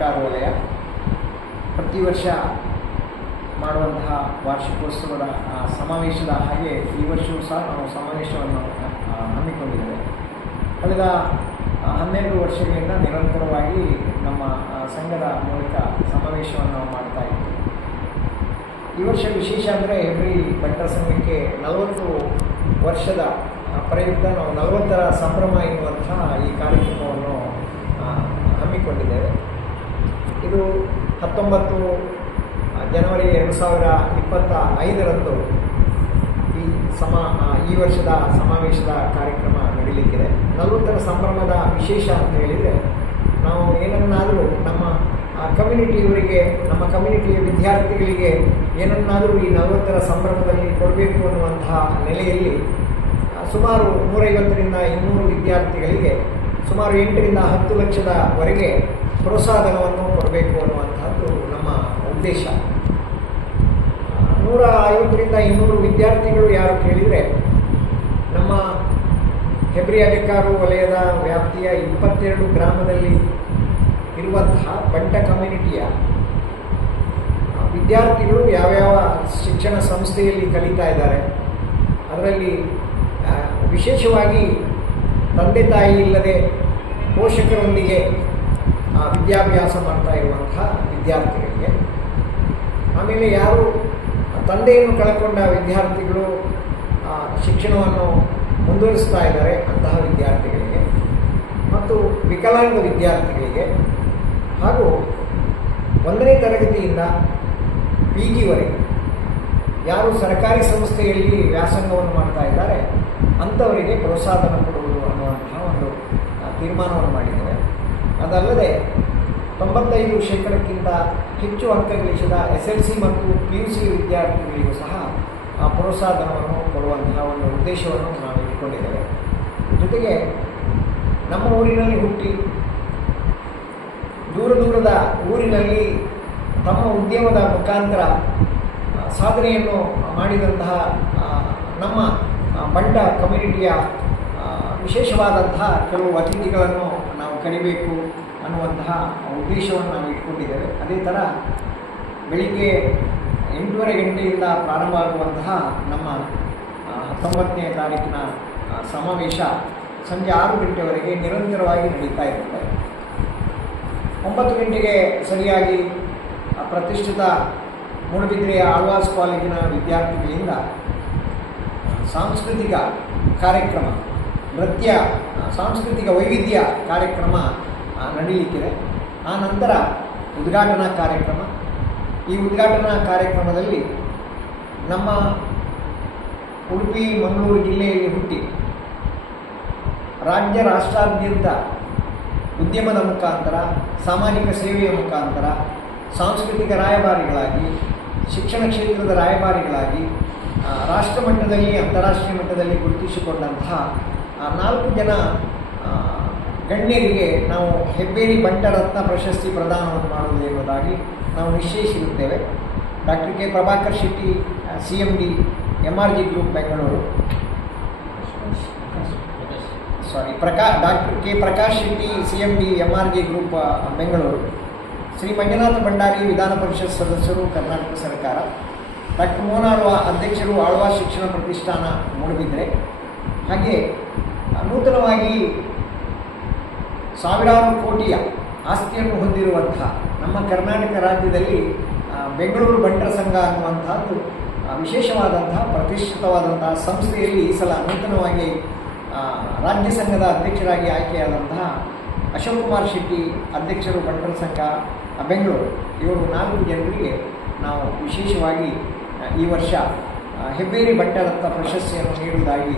ಅಧಿಕಾರ ವಲಯ ಪ್ರತಿ ವರ್ಷ ಮಾಡುವಂತಹ ವಾರ್ಷಿಕೋತ್ಸವದ ಸಮಾವೇಶದ ಹಾಗೆ ಈ ವರ್ಷವೂ ಸಹ ನಾವು ಸಮಾವೇಶವನ್ನು ಹಮ್ಮಿಕೊಂಡಿದ್ದೇವೆ. ಕಳೆದ 12 ವರ್ಷಗಳಿಂದ ನಿರಂತರವಾಗಿ ನಮ್ಮ ಸಂಘದ ಮೂಲಕ ಸಮಾವೇಶವನ್ನು ನಾವು ಮಾಡ್ತಾ ಇದ್ದೀವಿ. ಈ ವರ್ಷ ವಿಶೇಷ ಅಂದರೆ ಹೆಬ್ರಿ ಬಂಟರ ಸಂಘಕ್ಕೆ 40 ವರ್ಷದ ಪ್ರಯುಕ್ತ ನಾವು 40ರ ಸಂಭ್ರಮ ಎನ್ನುವಂತಹ ಈ ಕಾರ್ಯಕ್ರಮವನ್ನು ಹಮ್ಮಿಕೊಂಡಿದ್ದೇವೆ. ಇದು 19 ಜನವರಿ 2025ರಂದು ಈ ವರ್ಷದ ಸಮಾವೇಶದ ಕಾರ್ಯಕ್ರಮ ನಡೀಲಿಕ್ಕಿದೆ. 40ರ ಸಂಭ್ರಮದ ವಿಶೇಷ ಅಂತ ಹೇಳಿದರೆ, ನಾವು ಏನನ್ನಾದರೂ ನಮ್ಮ ಕಮ್ಯುನಿಟಿಯವರಿಗೆ, ನಮ್ಮ ಕಮ್ಯುನಿಟಿಯ ವಿದ್ಯಾರ್ಥಿಗಳಿಗೆ ಏನನ್ನಾದರೂ ಈ 40ರ ಸಂಭ್ರಮದಲ್ಲಿ ಕೊಡಬೇಕು ಅನ್ನುವಂತಹ ನೆಲೆಯಲ್ಲಿ ಸುಮಾರು 150ರಿಂದ 200 ವಿದ್ಯಾರ್ಥಿಗಳಿಗೆ ಸುಮಾರು 8ರಿಂದ 10 ಲಕ್ಷದವರೆಗೆ ಪ್ರೋತ್ಸಾಹಧನವನ್ನು ಕೊಡಬೇಕು ಅನ್ನುವಂಥದ್ದು ನಮ್ಮ ಉದ್ದೇಶ. 150ರಿಂದ 200 ವಿದ್ಯಾರ್ಥಿಗಳು ಯಾರು ಕೇಳಿದರೆ, ನಮ್ಮ ಹೆಬ್ರಿ ಅಧಿಕಾರು ವಲಯದ ವ್ಯಾಪ್ತಿಯ 22 ಗ್ರಾಮದಲ್ಲಿ ಇರುವಂತಹ ಬಂಟ ಕಮ್ಯುನಿಟಿಯ ವಿದ್ಯಾರ್ಥಿಗಳು ಯಾವ್ಯಾವ ಶಿಕ್ಷಣ ಸಂಸ್ಥೆಯಲ್ಲಿ ಕಲಿತಾ ಇದ್ದಾರೆ, ಅದರಲ್ಲಿ ವಿಶೇಷವಾಗಿ ತಂದೆ ತಾಯಿ ಇಲ್ಲದೆ ಪೋಷಕರೊಂದಿಗೆ ವಿದ್ಯಾಭ್ಯಾಸ ಮಾಡ್ತಾ ಇರುವಂತಹ ವಿದ್ಯಾರ್ಥಿಗಳಿಗೆ, ಆಮೇಲೆ ಯಾರು ತಂದೆಯನ್ನು ಕಳ್ಕೊಂಡ ವಿದ್ಯಾರ್ಥಿಗಳು ಶಿಕ್ಷಣವನ್ನು ಮುಂದುವರಿಸ್ತಾ ಇದ್ದಾರೆ ಅಂತಹ ವಿದ್ಯಾರ್ಥಿಗಳಿಗೆ, ಮತ್ತು ವಿಕಲಾಂಗ ವಿದ್ಯಾರ್ಥಿಗಳಿಗೆ, ಹಾಗೂ 1ನೇ ತರಗತಿಯಿಂದ PGವರೆಗೆ ಯಾರು ಸರ್ಕಾರಿ ಸಂಸ್ಥೆಯಲ್ಲಿ ವ್ಯಾಸಂಗವನ್ನು ಮಾಡ್ತಾ ಇದ್ದಾರೆ ಅಂಥವರಿಗೆ ಪ್ರೋತ್ಸಾಹನ ಕೊಡುವುದು ಅನ್ನುವಂತಹ ಒಂದು ತೀರ್ಮಾನವನ್ನು ಮಾಡಿದ್ದೇವೆ. ಅದಲ್ಲದೆ 95% ಹೆಚ್ಚು ಅಂಕ ಗಳಿಸಿದ SLC ಮತ್ತು PUC ವಿದ್ಯಾರ್ಥಿಗಳಿಗೂ ಸಹ ಪ್ರೋತ್ಸಾಹಧನವನ್ನು ಕೊಡುವಂತಹ ಒಂದು ಉದ್ದೇಶವನ್ನು ನಾವು ಇಟ್ಕೊಂಡಿದ್ದೇವೆ. ಜೊತೆಗೆ ನಮ್ಮ ಊರಿನಲ್ಲಿ ಹುಟ್ಟಿ ದೂರದ ಊರಿನಲ್ಲಿ ತಮ್ಮ ಉದ್ಯಮದ ಮುಖಾಂತರ ಸಾಧನೆಯನ್ನು ಮಾಡಿದಂತಹ ನಮ್ಮ ಬಂಟ ಕಮ್ಯುನಿಟಿಯ ವಿಶೇಷವಾದಂತಹ ಕೆಲವು ಅತಿಥಿಗಳನ್ನು ನಾವು ಕರಿಬೇಕು ಅನ್ನುವಂತಹ ಉದ್ದೇಶವನ್ನು ನಾವು ಇಟ್ಕೊಂಡಿದ್ದೇವೆ. ಅದೇ ಥರ ಬೆಳಿಗ್ಗೆ 8:30 ಗಂಟೆಯಿಂದ ಪ್ರಾರಂಭ ಆಗುವಂತಹ ನಮ್ಮ 19ನೇ ತಾರೀಕಿನ ಸಮಾವೇಶ ಸಂಜೆ 6 ಗಂಟೆವರೆಗೆ ನಿರಂತರವಾಗಿ ನಡೀತಾ ಇರುತ್ತೆ. 9 ಗಂಟೆಗೆ ಸರಿಯಾಗಿ ಪ್ರತಿಷ್ಠಿತ ಮೂಡಬಿದ್ರೆಯ ಆಳ್ವಾಸ್ ಕಾಲೇಜಿನ ವಿದ್ಯಾರ್ಥಿಗಳಿಂದ ಸಾಂಸ್ಕೃತಿಕ ಕಾರ್ಯಕ್ರಮ, ನೃತ್ಯ, ಸಾಂಸ್ಕೃತಿಕ ವೈವಿಧ್ಯ ಕಾರ್ಯಕ್ರಮ ನಡೆಯಲಿಕ್ಕಿದೆ. ಆ ನಂತರ ಉದ್ಘಾಟನಾ ಕಾರ್ಯಕ್ರಮ. ಈ ಉದ್ಘಾಟನಾ ಕಾರ್ಯಕ್ರಮದಲ್ಲಿ ನಮ್ಮ ಉಡುಪಿ ಮಂಗಳೂರು ಜಿಲ್ಲೆಯಲ್ಲಿ ಹುಟ್ಟಿ ರಾಜ್ಯ ರಾಷ್ಟ್ರಾದ್ಯಂತ ಉದ್ಯಮದ ಮುಖಾಂತರ, ಸಾಮಾಜಿಕ ಸೇವೆಯ ಮುಖಾಂತರ ಸಾಂಸ್ಕೃತಿಕ ರಾಯಭಾರಿಗಳಾಗಿ, ಶಿಕ್ಷಣ ಕ್ಷೇತ್ರದ ರಾಯಭಾರಿಗಳಾಗಿ ರಾಷ್ಟ್ರ ಮಟ್ಟದಲ್ಲಿ, ಅಂತಾರಾಷ್ಟ್ರೀಯ ಮಟ್ಟದಲ್ಲಿ ಗುರುತಿಸಿಕೊಂಡಂತಹ 4 ಜನ ಗಣ್ಯರಿಗೆ ನಾವು ಹೆಬ್ಬೇರಿ ಬಂಟರತ್ನ ಪ್ರಶಸ್ತಿ ಪ್ರದಾನವನ್ನು ಮಾಡುವುದು ಎಂಬುದಾಗಿ ನಾವು ನಿಶ್ಚಯಿಸಿರುತ್ತೇವೆ. Doctor K. Prabhakar Shetty, CMD, MRG group Bengaluru, doctor K. Prakash Shetty, CMD, MRG group Bengaluru, Shri Manjunatha Bhandari, Vidhana Parishat ಸದಸ್ಯರು, ಕರ್ನಾಟಕ ಸರ್ಕಾರ, ಡಾಕ್ಟರ್ ಮೋಹನ್ ಆಳ್ವ, ಅಧ್ಯಕ್ಷರು, ಆಳ್ವ ಶಿಕ್ಷಣ ಪ್ರತಿಷ್ಠಾನ ಮೂಡಬಿದ್ರೆ. ಹಾಗೆ ನೂತನವಾಗಿ ಸಾವಿರಾರು ಕೋಟಿಯ ಆಸ್ತಿಯನ್ನು ಹೊಂದಿರುವಂತಹ ನಮ್ಮ ಕರ್ನಾಟಕ ರಾಜ್ಯದಲ್ಲಿ ಬೆಂಗಳೂರು ಬಂಟರ ಸಂಘ ಅನ್ನುವಂಥದ್ದು ವಿಶೇಷವಾದಂತಹ ಪ್ರತಿಷ್ಠಿತವಾದಂತಹ ಸಂಸ್ಥೆಯಲ್ಲಿ ಈ ಸಲ ನೂತನವಾಗಿ ರಾಜ್ಯ ಸಂಘದ ಅಧ್ಯಕ್ಷರಾಗಿ ಆಯ್ಕೆಯಾದಂತಹ ಅಶೋಕ್ ಕುಮಾರ್ ಶೆಟ್ಟಿ, ಅಧ್ಯಕ್ಷರು ಬಂಟರ ಸಂಘ ಬೆಂಗಳೂರು, ಇವರು 4 ಜನರಿಗೆ ನಾವು ವಿಶೇಷವಾಗಿ ಈ ವರ್ಷ ಹೆಬ್ಬೇರಿ ಬಂಟರತ್ನ ಪ್ರಶಸ್ತಿಯನ್ನು ನೀಡುವುದಾಗಿ